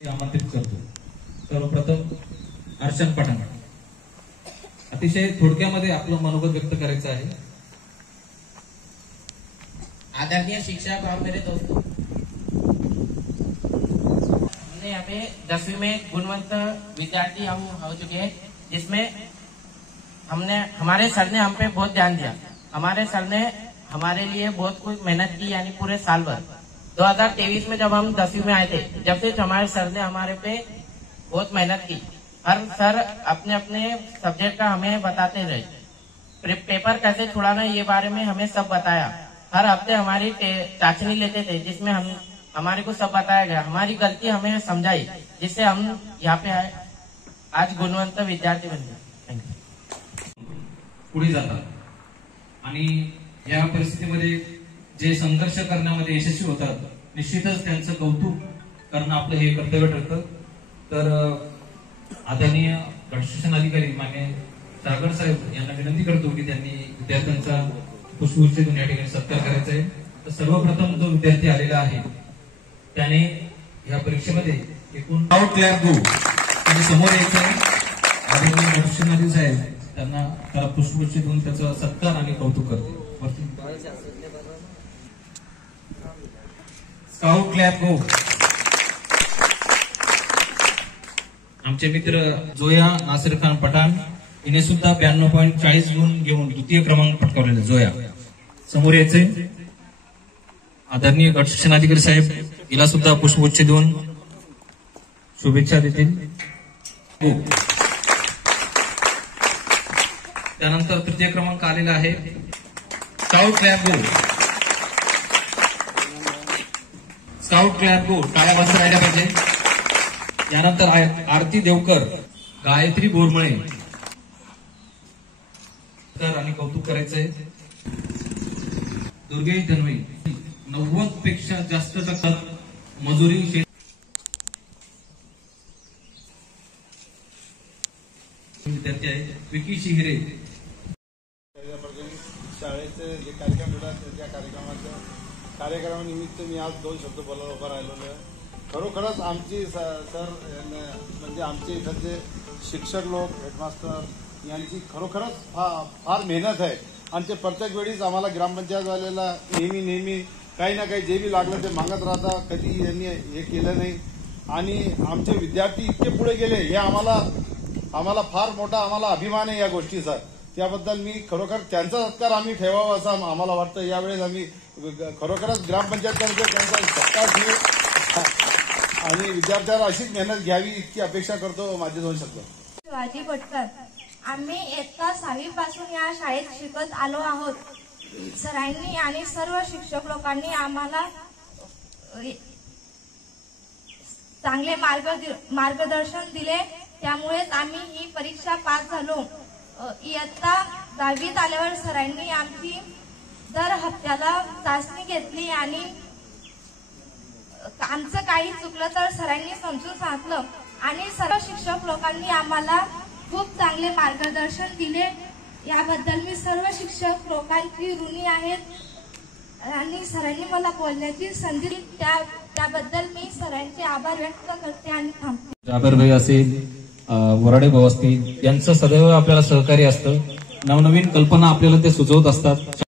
आमंत्रित करतो। सर्वप्रथम अर्चन पठाण अतिशय थोडक्यामध्ये आपलं मनोगत व्यक्त करायचं आहे। आदरणीय शिक्षक और मेरे दोस्तों, हमने यहाँ पे 10वीं में गुणवंत विद्यार्थी हम हो चुके हैं, जिसमें हमारे सर ने हम पे बहुत ध्यान दिया। हमारे सर ने हमारे लिए बहुत कुछ मेहनत की, यानी पूरे साल भर 2023 में जब हम 10वीं में आए थे, जब से हमारे सर ने हमारे पे बहुत मेहनत की। हर सर अपने अपने सब्जेक्ट का हमें बताते रहे, पेपर कैसे छुड़ाना ये बारे में हमें सब बताया। हर हफ्ते हमारी चाचनी लेते थे, जिसमें हमारे को सब बताया गया। हमारी गलती हमें समझाई, जिससे हम यहाँ पे आए, आज गुणवंत विद्यार्थी बन गए। पुढे जातात आणि या परिस्थितीमध्ये जे संघर्ष करण्यामध्ये यशस्वी होतात, निश्चितच त्यांचं कौतुक करणं आपलं हे कर्तव्य ठरतं। तर आदरणीय गटशिक्षण अधिकारी मान्य सागर साहेब यांना विनंती करतो की त्यांनी विद्यार्थ्यांचा पुष्पगुच्छ देऊन या ठिकाणी सत्कार करायचा आहे। तर सर्वप्रथम जो विद्यार्थी आलेला आहे त्याने या परीक्षेमध्ये एकूण क्लॅप गो आणि समोर यायचं आहे। आदरणीय गटशिक्षण अधिकारी साहेब त्यांना त्याला पुष्पगुच्छ देऊन त्याचा सत्कार आणि कौतुक करते। स्काउट क्लॅप गो। आमचे मित्र जोया नासिर खान पठाण हिने सुद्धा 92.40 गुण घेऊन द्वितीय क्रमांक पटकावलेला। जोया समोर यायचे। आदरणीय गट शिक्षणाधिकारी साहेब हिला सुद्धा पुष्पगुच्छ देऊन शुभेच्छा देतील। त्यानंतर तृतीय क्रमांक आलेला आहे। स्काउट क्लॅप गो। स्काउट क्लॅप गो टाळ्या वाजत राहिल्या पाहिजे। यानंतर आरती देवकर, गायत्री बोरमळे तर आणि कौतुक करायचंय। दुर्गेश धनवे 90 पेक्षा जास्त टक्का मजुरी विद्यार्थी आहे। विकी शिहिरे शाळेचे जे कार्यक्रम होतात त्या कार्यक्रमानिमित्त मी आज 2 शब्द बोलायला उभा राहिलेलो आहे। खरोखरच आमची सर म्हणजे आमचे इथले शिक्षक लोक, हेडमास्टर यांची खरोखरच फार मेहनत आहे आणि ते प्रत्येक वेळीच आम्हाला ग्रामपंचायतवाल्याला नेहमी काही ना काही जे बी लागलं ते मागत राहता। कधी यांनी हे केलं नाही आणि आमचे विद्यार्थी इतके पुढे गेले हे आम्हाला फार मोठा अभिमान आहे या गोष्टीचा। त्याबद्दल मी खरोखर त्यांचा सत्कार आम्ही ठेवावा असं आम्हाला वाटतं। यावेळेस आम्ही खरोखरच ग्रामपंचायततर्फे त्यांचा सत्कार ठेवू आणि विद्यार्थ्याला अशीच मेहनत घ्यावी इतकी अपेक्षा करतो। माझे 2 शब्द। शिवाजी भटकर, आम्ही इयत्ता 6वी पासून या शाळेत शिकत आलो आहोत। सरांनी आणि सर्व शिक्षक लोकांनी आम्हाला चांगले मार्गदर्शन दिले, त्यामुळेच आम्ही ही परीक्षा पास झालो। इयत्ता 10वीत आल्यावर सरांनी आमची दर हप्त्याला चाचणी घेतली आणि आमचं काही चुकलं तर सरांनी समजून सांगितलं आणि सर्व शिक्षक लोकांनी आम्हाला खूप चांगले मार्गदर्शन दिले। याबद्दल मी सर्व शिक्षक लोकांची ऋणी आहेत आणि सरांनी मला बोलण्याची संधी दिली, त्याबद्दल मी सरांचे आभार व्यक्त करते आणि थांबते। जाबर भाई असेल, वराडे भाऊ असतील, यांचं सदैव आपल्याला सहकार्य असतं। नवनवीन कल्पना आपल्याला ते सुचवत असतात।